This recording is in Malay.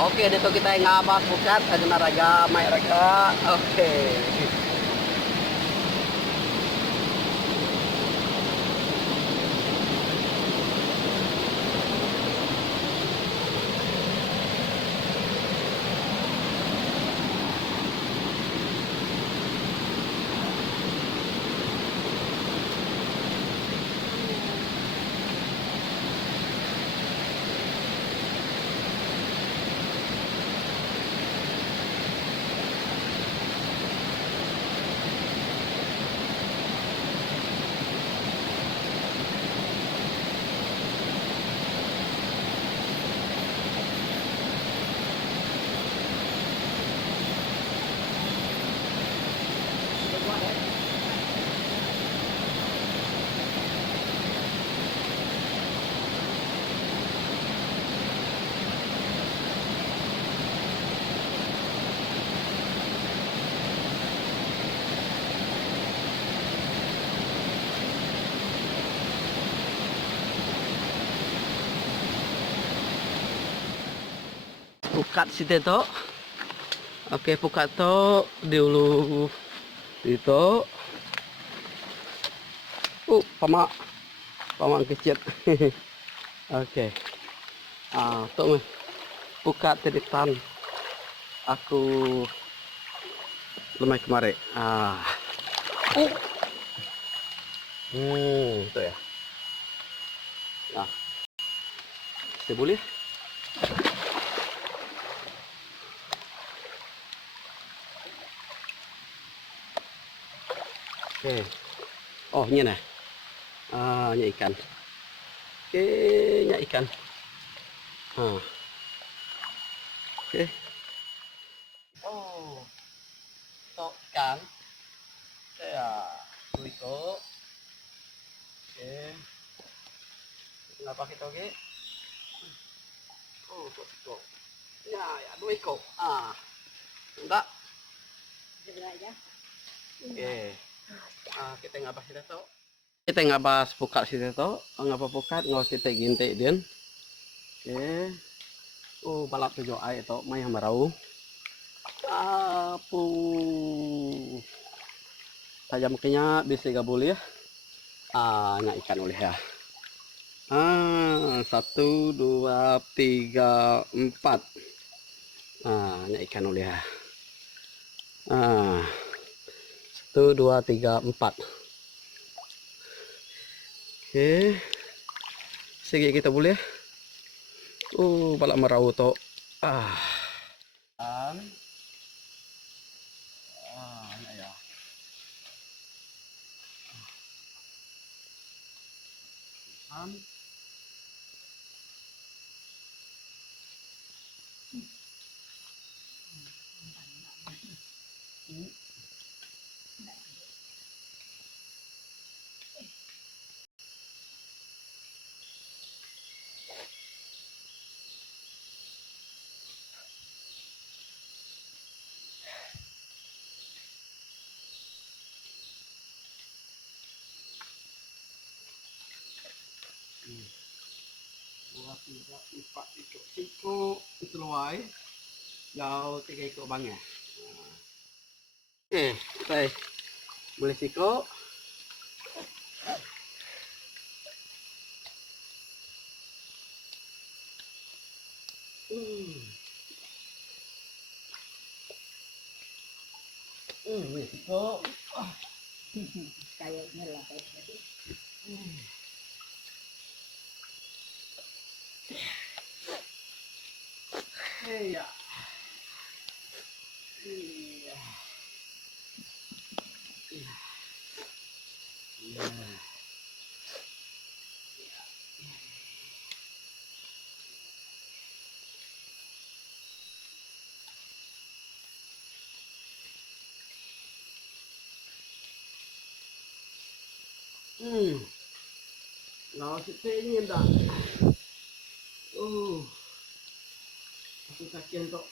Oke, dito kita ngabas bukat ada raga, mai raga. Oke. Pukat situ to. Oke, pukat to dulu itu. Pamak kecil. Oke. Tuh pukat teditan. Aku lemai kemarin. Itu ya. Nah, saya boleh. Oke. Oh, ini nah. Ini ikan. Oke, ini ikan. Oke. Oh. Tok ikan. Ya, itu. Oke. Kenapa kita oke? Oh, tok. Ya, dua ekor. Enggak. aja. Oke. Kita ngabas kita to. Kita ngabas pukat situ to. Ngapa pukat ngos kita gintik din. Oke. Balap tujuh ai to mai marau. Apu. Tajam kenya bisa gabul ya. Nya ikan oleh ya. 1, 2, 3, 4. Nya ikan oleh ya. 1, 2, 3, 4. Oke. Sige kita boleh. Balak marau to. Ya. Dua, tiga, empat ekor. Siko seluai. Jauh 3 ekor bangnya. Oke, baik. Boleh siko. Boleh siko. Kayaknya lah kayak tadi. Iya. Lawan ini enggak. Aku sakit untuk.